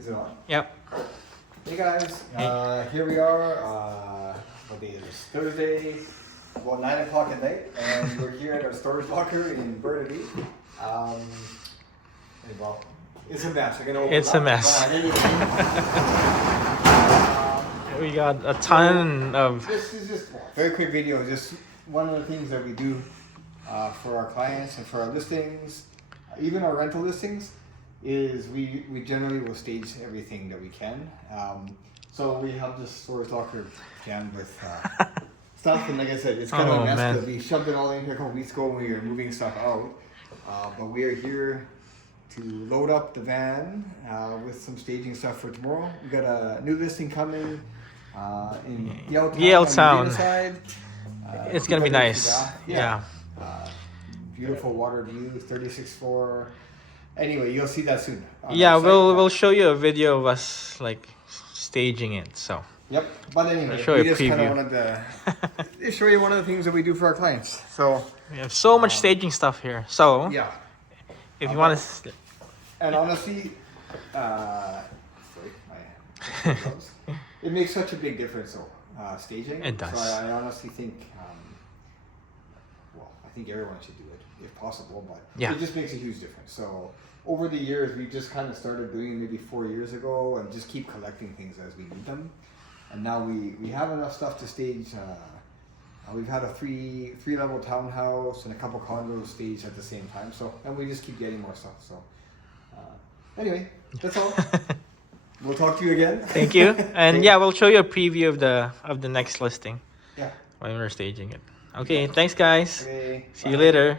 Is it on? Yep. Hey guys, here we are. What day is this? Thursday, about 9 o'clock at night, and we're here at our storage locker in Burnaby. Well, it's a mess. It's a mess. We got a ton of. This is just a very quick video. Just one of the things that we do for our clients and for our listings, even our rental listings, is we generally will stage everything that we can. So we have this storage locker jammed with stuff, and like I said, it's kind of a mess because we shoved it all in here a couple weeks ago when we were moving stuff out. But we are here to load up the van with some staging stuff for tomorrow. We got a new listing coming in Yaletown. Side. It's gonna be nice. Yeah. Beautiful water views, 36th floor. Anyway, you'll see that soon. Yeah, we'll show you a video of us like staging it. So. Yep. But anyway, show we you a just kind of preview. wanted to show you one of the things that we do for our clients. So We have so much staging stuff here. So yeah. if you want to. And honestly, it makes such a big difference though, staging. It does. So I honestly think, I think everyone should do it if possible, but yeah, it just makes a huge difference. So over the years, we just kind of started doing it maybe 4 years ago and just keep collecting things as we need them. And now we have enough stuff to stage. We've had a three level townhouse and a couple condos staged at the same time. So, and we just keep getting more stuff. So anyway, that's all. We'll talk to you again. Thank you. And yeah, we'll show you a preview of the next listing. Yeah. When we're staging it. Okay, thanks guys. Okay, See you later.